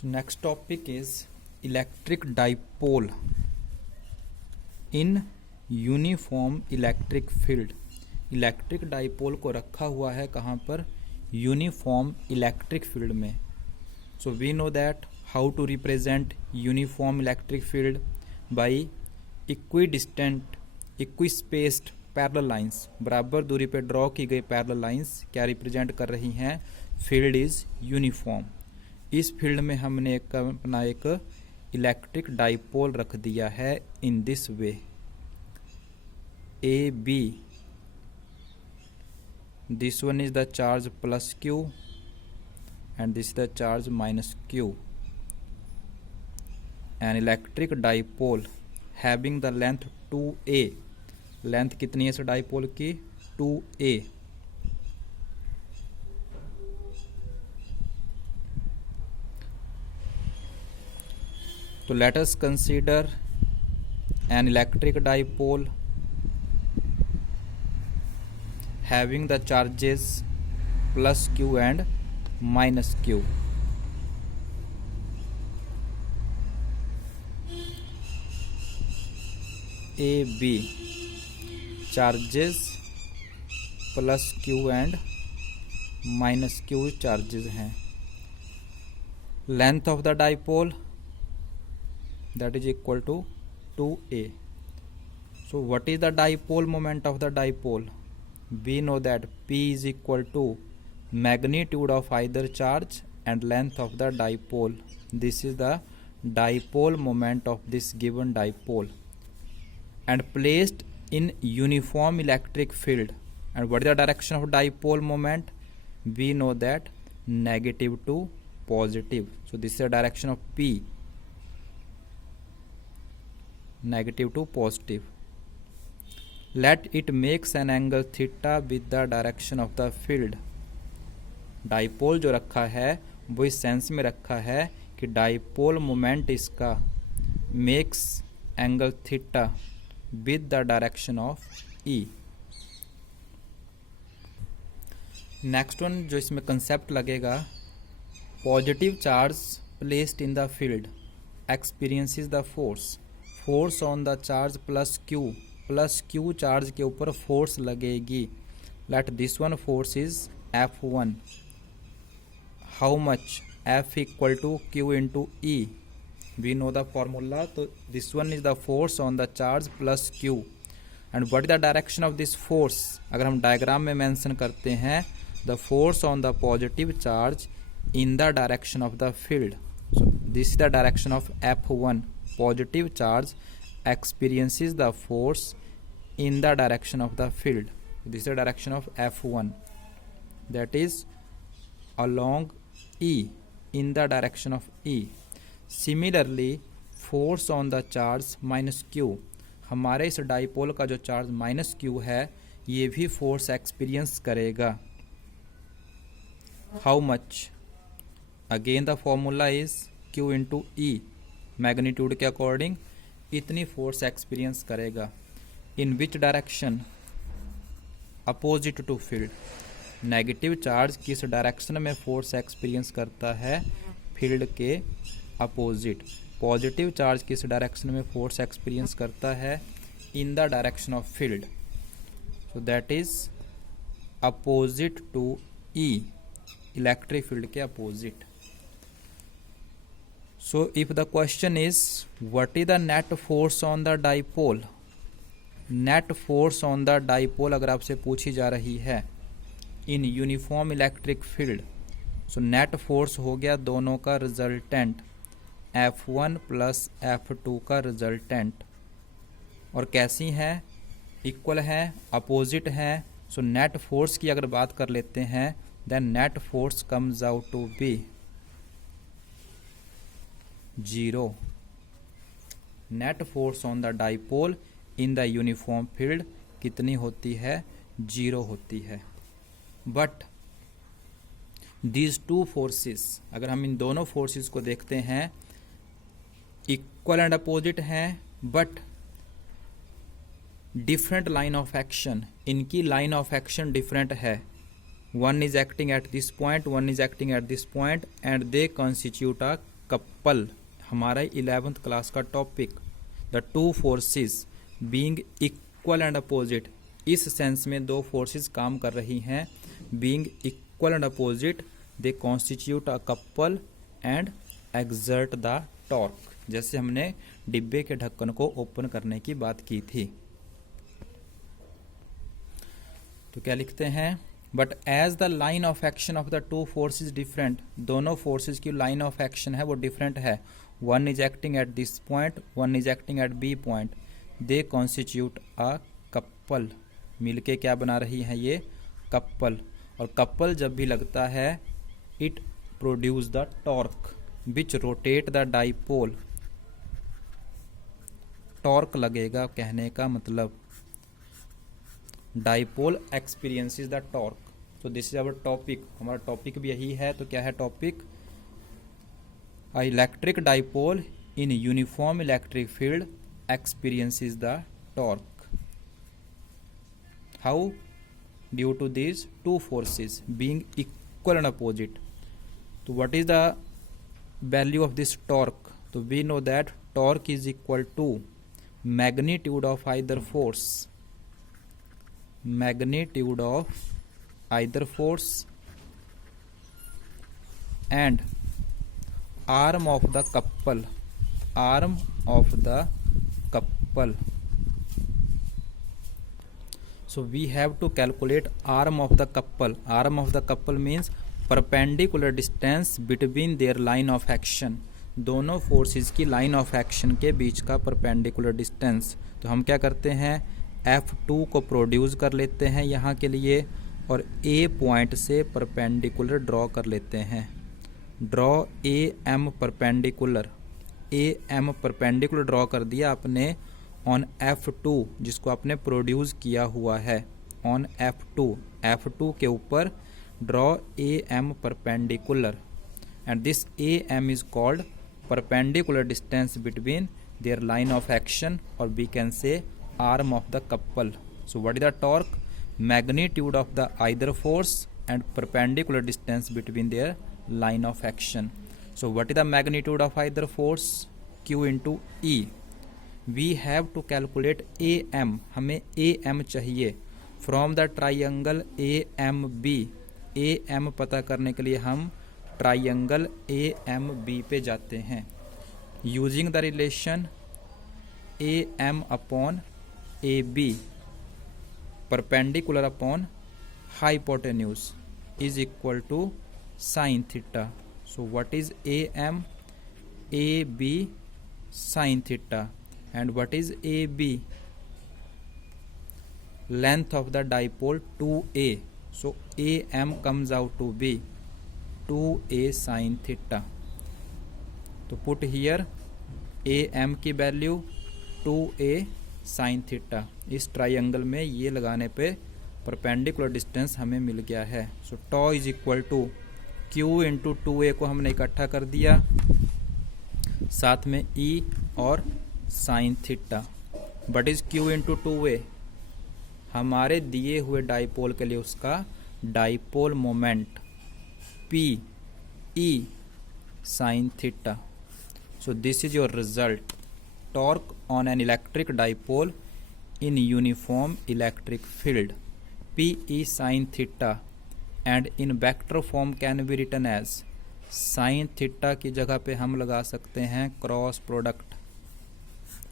So next topic is electric dipole in uniform electric field. Electric dipole को रखा हुआ है कहाँ पर? यूनिफॉर्म इलेक्ट्रिक फील्ड में। So we know that how to represent uniform electric field by equidistant equispaced parallel lines. बराबर दूरी पर ड्रॉ की गई पैरेलल लाइंस क्या रिप्रेजेंट कर रही हैं? Field is uniform. इस फील्ड में हमने अपना एक इलेक्ट्रिक डाइपोल रख दिया है in this way A B. This one is the charge plus Q and this is the charge minus q. An electric dipole having the length 2a. Length कितनी है इस डाइपोल की? 2a. तो let us consider an electric dipole having the charges plus q and minus q. A B charges plus q and minus q charges हैं। Length of the dipole that is equal to 2a. So what is the dipole moment of the dipole? We know that P is equal to magnitude of either charge and length of the dipole. This is the dipole moment of this given dipole and placed in uniform electric field. And what is the direction of dipole moment? We know that negative to positive. So this is the direction of P, negative to positive. Let it makes an angle theta with the direction of the field. Dipole जो रखा है वो इस sense में रखा है कि dipole moment इसका makes angle theta with the direction of E. Next one जो इसमें कंसेप्ट लगेगा, positive charge placed in the field experiences the force on the charge plus Q charge के ऊपर फोर्स लगेगी। Let this one force is F1. How much? F equal to Q into E. We know the formula. So this one is the force on the charge plus Q. And what is the direction of this force? अगर हम diagram में mention करते हैं, the force on the positive charge in the direction of the field. So this is the direction of F1. Positive charge experiences the force in the direction of the field. This is the direction of F1. That is along E, in the direction of E. Similarly, force on the charge minus Q. हमारे इस dipole का जो charge minus Q है ये भी force experience करेगा। How much? Again the formula is Q into E, magnitude के according इतनी फोर्स एक्सपीरियंस करेगा। In which direction? Opposite to field. Negative charge किस डायरेक्शन में फोर्स एक्सपीरियंस करता है? फील्ड के अपोजिट। पॉजिटिव चार्ज किस डायरेक्शन में फोर्स एक्सपीरियंस करता है? In the direction of field. So that is opposite to E, electric field के opposite. So if the question is what is the net force on the dipole? Net force on the dipole अगर आपसे पूछी जा रही है इन uniform electric field, so net force हो गया दोनों का रिजल्टेंट F1 प्लस F2 का रिजल्टेंट। और कैसी हैं? इक्वल हैं, अपोजिट हैं। सो नेट फोर्स की अगर बात कर लेते हैं then net force comes out to be 0। Net force on the dipole in the uniform field कितनी होती है? 0 होती है। बट दीज टू फोर्सेस, अगर हम इन दोनों फोर्सेस को देखते हैं, इक्वल एंड अपोजिट हैं but different line of action. इनकी लाइन ऑफ एक्शन डिफरेंट है। one is acting at this point, one is acting at this point, and they constitute a couple, हमारा 11th क्लास का topic, the two forces being equal and opposite, इस sense में दो forces काम कर रही हैं, being equal and opposite they constitute a couple and exert the torque, जैसे हमने डिब्बे के ढक्कन को ओपन करने की बात की थी। तो क्या लिखते हैं, but as the line of action of the two force is different, दोनों फोर्सेज की लाइन ऑफ एक्शन है वो डिफरेंट है, one is acting at this point, one is acting at B point, they constitute a couple, मिलके क्या बना रही है ये कपल, और कपल जब भी लगता है it produce the torque which rotate the dipole, torque लगेगा कहने का मतलब, डाइपोल एक्सपीरियंसेस द टॉर्क। तो दिस इज आवर टॉपिक, हमारा टॉपिक भी यही है। तो क्या है topic, a electric dipole in uniform electric field experiences the torque, how, due to these two forces being equal and opposite. तो what is the value of this torque? तो we know that torque is equal to magnitude of either force, magnitude of either force and arm of the couple, arm of the couple. So we have to calculate arm of the couple. Arm of the couple means perpendicular distance between their line of action. दोनों forces की line of action के बीच का perpendicular distance. तो हम क्या करते हैं, F2 को प्रोड्यूस कर लेते हैं यहाँ के लिए और A पॉइंट से परपेंडिकुलर ड्रॉ कर लेते हैं। Draw AM perpendicular, AM perpendicular draw कर दिया आपने ऑन F2 जिसको आपने प्रोड्यूस किया हुआ है, ऑन F2 के ऊपर draw AM perpendicular and this AM is called perpendicular distance between their line of action, और we can say arm of the couple. So what is the torque? Magnitude of the either force and perpendicular distance between their line of action. So what is the magnitude of either force? Q into E. We have to calculate AM. हमें AM चाहिए from the triangle AMB. AM पता करने के लिए हम triangle AMB पे जाते हैं. Using the relation AM upon AB perpendicular upon hypotenuse is equal to sin theta. So what is AM? AB sin theta. And what is AB? Length of the dipole 2A. So AM comes out to be 2A sin theta. तो put here AM की value 2A sin theta. इस triangle में ये लगाने पे perpendicular distance हमें मिल गया है. सो टॉ is equal to Q into 2A को हमने इकट्ठा कर दिया, साथ में E और sine theta. But is Q into 2A हमारे दिए हुए डाइपोल के लिए उसका dipole moment P E sine theta. So this is your result. Torque on an electric dipole in uniform electric field, Pe sin theta, and in vector form can be written as sin theta की जगह पे हम लगा सकते हैं cross product.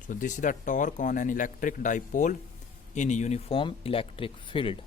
So this is the torque on an electric dipole in uniform electric field.